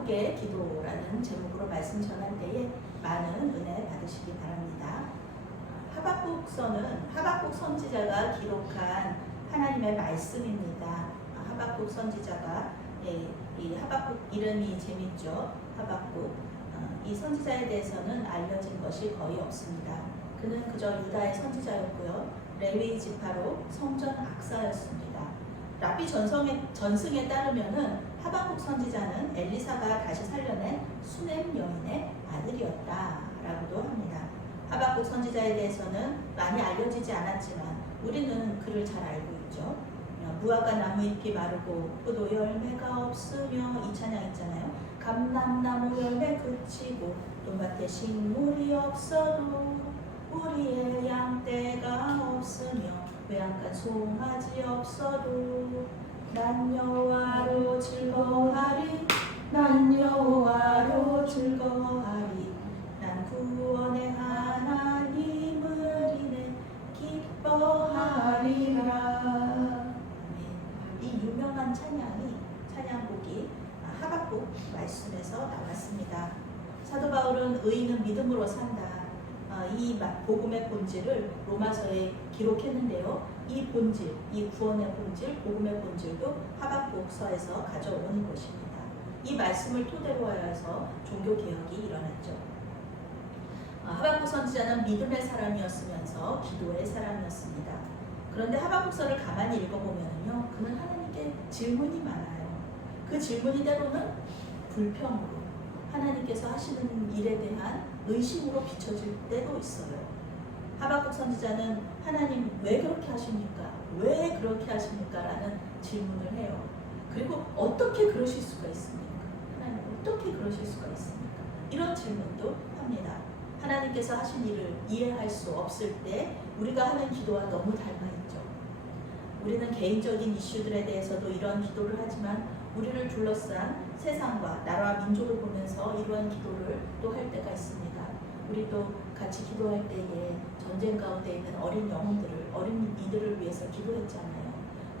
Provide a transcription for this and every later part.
하박국의 기도라는 제목으로 말씀 전할 때에 많은 은혜 받으시기 바랍니다. 하박국 선지자가 기록한 하나님의 말씀입니다. 하박국 선지자가 이 하박국 이름이 재밌죠. 하박국. 이 선지자에 대해서는 알려진 것이 거의 없습니다. 그는 그저 유다의 선지자였고요. 레위 지파로 성전 악사였습니다. 랍비 전승에 따르면은 하박국 선지자는 엘리사가 다시 살려낸 수넴 여인의 아들이었다라고도 합니다. 하박국 선지자에 대해서는 많이 알려지지 않았지만 우리는 그를 잘 알고 있죠. 무화과 나무 잎이 마르고 포도 열매가 없으며 이 찬양 있잖아요. 감람나무 열매 그치고 논밭에 식물이 없어도 우리의 양떼가 없으며 외양간 송아지 없어도 난 여호와로 즐거워하리 난 여호와로 즐거워하리 난 구원의 하나님을 인해 기뻐하리라. 이 유명한 찬양곡이 하박국 말씀에서 나왔습니다. 사도 바울은 의인은 믿음으로 산다. 이 복음의 본질을 로마서에 기록했는데요. 이 본질, 이 구원의 본질, 복음의 본질도 하박국서에서 가져오는 것입니다. 이 말씀을 토대로 하여서 종교개혁이 일어났죠. 하박국 선지자는 믿음의 사람이었으면서 기도의 사람이었습니다. 그런데 하박국서를 가만히 읽어보면요, 그는 하나님께 질문이 많아요. 그 질문이 때로는 불평으로, 하나님께서 하시는 일에 대한 의심으로 비춰질 때도 있어요. 하박국 선지자는 하나님 왜 그렇게 하십니까? 왜 그렇게 하십니까? 라는 질문을 해요. 그리고 어떻게 그러실 수가 있습니까? 하나님 어떻게 그러실 수가 있습니까? 이런 질문도 합니다. 하나님께서 하신 일을 이해할 수 없을 때 우리가 하는 기도와 너무 닮아있죠. 우리는 개인적인 이슈들에 대해서도 이런 기도를 하지만 우리를 둘러싼 세상과 나라와 민족을 보면서 이러한 기도를 또 할 때가 있습니다. 우리도 같이 기도할 때에 전쟁 가운데 있는 어린 영혼들을, 어린 이들을 위해서 기도했잖아요.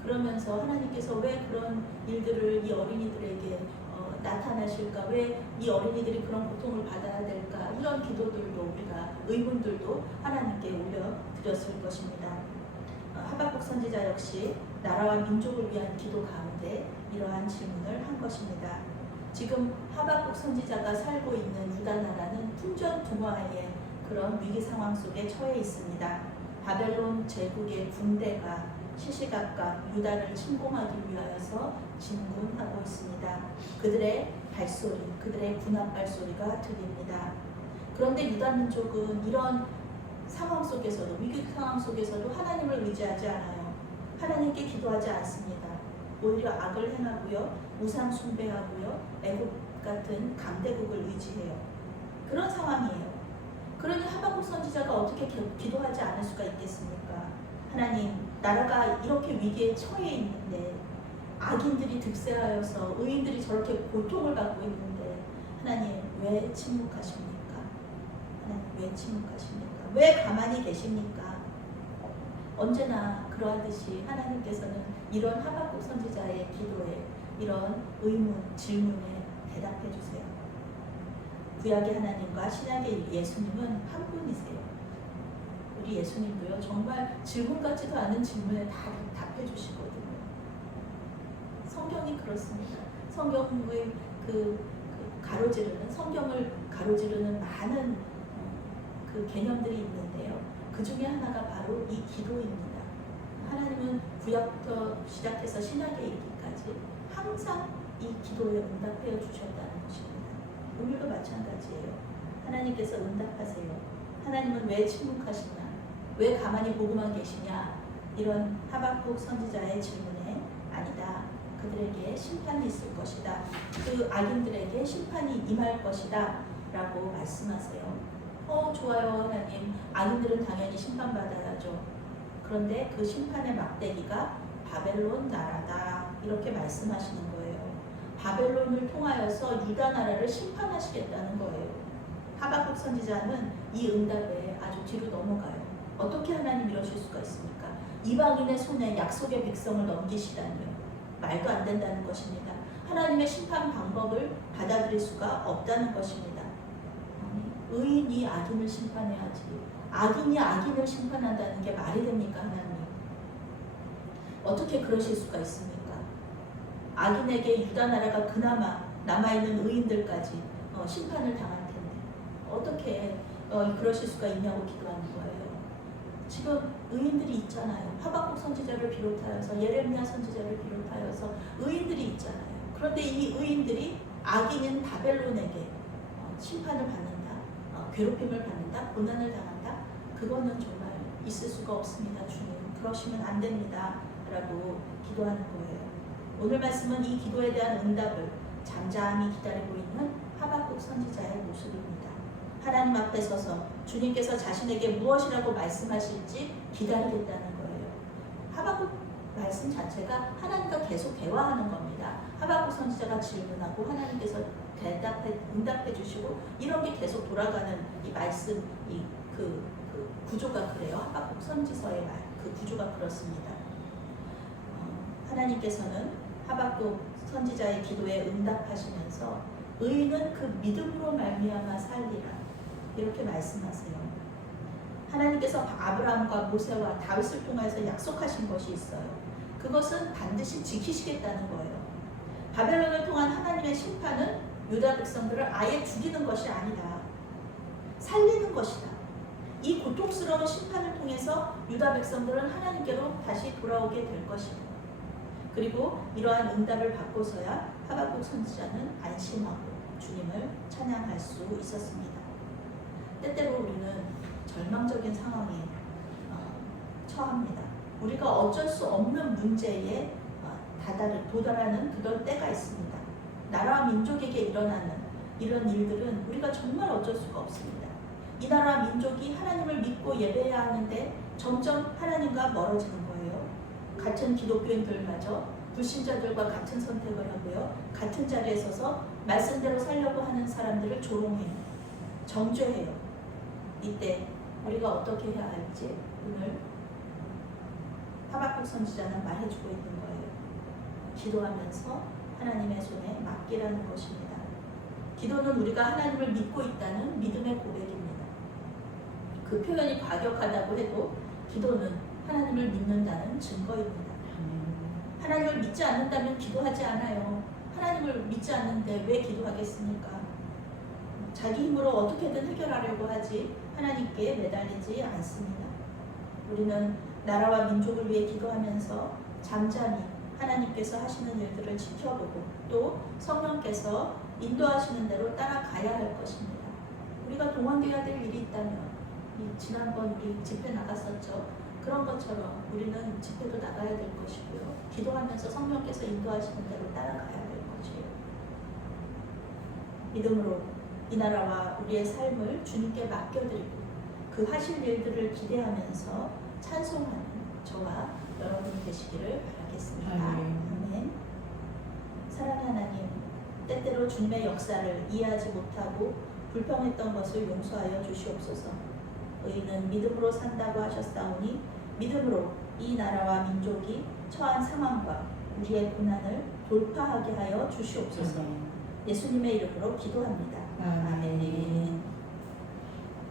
그러면서 하나님께서 왜 그런 일들을 이 어린이들에게 나타나실까? 왜 이 어린이들이 그런 고통을 받아야 될까? 이런 기도들도 우리가 의문들도 하나님께 올려드렸을 것입니다. 하박국 선지자 역시 나라와 민족을 위한 기도 가운데 이러한 질문을 한 것입니다. 지금 하박국 선지자가 살고 있는 유다 나라는 풍전등화의 그런 위기 상황 속에 처해 있습니다. 바벨론 제국의 군대가 시시각각 유다를 침공하기 위하여서 진군하고 있습니다. 그들의 발소리, 그들의 군함 발소리가 들립니다. 그런데 유다 민족은 이런 상황 속에서도, 위기 상황 속에서도 하나님을 의지하지 않아요. 하나님께 기도하지 않습니다. 오히려 악을 행하고요, 우상 숭배하고요, 애국 같은 강대국을 의지해요. 그런 상황이에요. 그러니 하박국 선지자가 어떻게 기도하지 않을 수가 있겠습니까? 하나님, 나라가 이렇게 위기에 처해 있는데 악인들이 득세하여서 의인들이 저렇게 고통을 받고 있는데 하나님 왜 침묵하십니까? 하나님 왜 침묵하십니까? 왜 가만히 계십니까? 언제나 그러하듯이 하나님께서는 이런 하박국 선지자의 기도에 이런 의문, 질문에 대답해 주세요. 구약의 하나님과 신약의 예수님은 한 분이세요. 우리 예수님도요, 정말 질문 같지도 않은 질문에 다 답해 주시거든요. 성경이 그렇습니다. 성경의 성경을 가로지르는 많은 그 개념들이 있는데요. 그 중에 하나가 바로 이 기도입니다. 하나님은 구약부터 시작해서 신약에 이르기까지 항상 이 기도에 응답해 주셨다는 것입니다. 오늘도 마찬가지예요. 하나님께서 응답하세요. 하나님은 왜 침묵하시냐? 왜 가만히 보고만 계시냐? 이런 하박국 선지자의 질문에 아니다. 그들에게 심판이 있을 것이다. 그 악인들에게 심판이 임할 것이다. 라고 말씀하세요. 좋아요 하나님. 악인들은 당연히 심판받아야죠. 그런데 그 심판의 막대기가 바벨론 나라다. 이렇게 말씀하시는 거예요. 바벨론을 통하여서 유다 나라를 심판하시겠다는 거예요. 하박국 선지자는 이 응답에 아주 뒤로 넘어가요. 어떻게 하나님 이러실 수가 있습니까? 이방인의 손에 약속의 백성을 넘기시다니요. 말도 안 된다는 것입니다. 하나님이 하나님의 심판 방법을 받아들일 수가 없다는 것입니다. 의인이 악인을 심판해야지 악인이 악인을 심판한다는 게 말이 됩니까? 하나님 어떻게 그러실 수가 있습니까? 악인에게 유다 나라가 그나마 남아있는 의인들까지 심판을 당할 텐데 어떻게 그러실 수가 있냐고 기도하는 거예요. 지금 의인들이 있잖아요. 하박국 선지자를 비롯하여서 예레미야 선지자를 비롯하여서 의인들이 있잖아요. 그런데 이 의인들이 악인인 바벨론에게 심판을 받는다, 괴롭힘을 받는다, 고난을 당한다. 그거는 정말 있을 수가 없습니다. 주님 그러시면 안 됩니다 라고 기도하는 거예요. 오늘 말씀은 이 기도에 대한 응답을 잠잠히 기다리고 있는 하박국 선지자의 모습입니다. 하나님 앞에 서서 주님께서 자신에게 무엇이라고 말씀하실지 기다리겠다는 거예요. 하박국 말씀 자체가 하나님과 계속 대화하는 겁니다. 하박국 선지자가 질문하고 하나님께서 응답해 주시고 이런 게 계속 돌아가는 이 말씀, 그 구조가 그래요. 하박국 선지서의 그 구조가 그렇습니다. 하나님께서는 하박국 선지자의 기도에 응답하시면서 의인은 그 믿음으로 말미암아 살리라 이렇게 말씀하세요. 하나님께서 아브라함과 모세와 다윗을 통해서 약속하신 것이 있어요. 그것은 반드시 지키시겠다는 거예요. 바벨론을 통한 하나님의 심판은 유다 백성들을 아예 죽이는 것이 아니다. 살리는 것이다. 이 고통스러운 심판을 통해서 유다 백성들은 하나님께로 다시 돌아오게 될 것입니다. 그리고 이러한 응답을 받고서야 하박국 선지자는 안심하고 주님을 찬양할 수 있었습니다. 때때로 우리는 절망적인 상황에 처합니다. 우리가 어쩔 수 없는 문제에 도달하는 그런 때가 있습니다. 나라와 민족에게 일어나는 이런 일들은 우리가 정말 어쩔 수가 없습니다. 이 나라 민족이 하나님을 믿고 예배해야 하는데 점점 하나님과 멀어지는 거예요. 같은 기독교인들마저 불신자들과 같은 선택을 하고요. 같은 자리에 서서 말씀대로 살려고 하는 사람들을 조롱해요. 정죄해요. 이때 우리가 어떻게 해야 할지 오늘 하박국 선지자는 말해주고 있는 거예요. 기도하면서 하나님의 손에 맡기라는 것입니다. 기도는 우리가 하나님을 믿고 있다는 믿음의 고백입니다. 그 표현이 과격하다고 해도 기도는 하나님을 믿는다는 증거입니다. 하나님을 믿지 않는다면 기도하지 않아요. 하나님을 믿지 않는데 왜 기도하겠습니까? 자기 힘으로 어떻게든 해결하려고 하지 하나님께 매달리지 않습니다. 우리는 나라와 민족을 위해 기도하면서 잠잠히 하나님께서 하시는 일들을 지켜보고 또 성령께서 인도하시는 대로 따라가야 할 것입니다. 우리가 동원되어야 될 일이 있다면 지난번 우리 집회 나갔었죠. 그런 것처럼 우리는 집회도 나가야 될 것이고요. 기도하면서 성령께서 인도하시는 대로 따라가야 될 것이에요. 믿음으로 이 나라와 우리의 삶을 주님께 맡겨드리고 그 하실 일들을 기대하면서 찬송하는 저와 여러분이 되시기를 바라겠습니다. 아멘. 사랑하는 하나님, 때때로 주님의 역사를 이해하지 못하고 불평했던 것을 용서하여 주시옵소서. 의인은 믿음으로 산다고 하셨사오니 믿음으로 이 나라와 민족이 처한 상황과 우리의 고난을 돌파하게 하여 주시옵소서. 예수님의 이름으로 기도합니다. 아멘.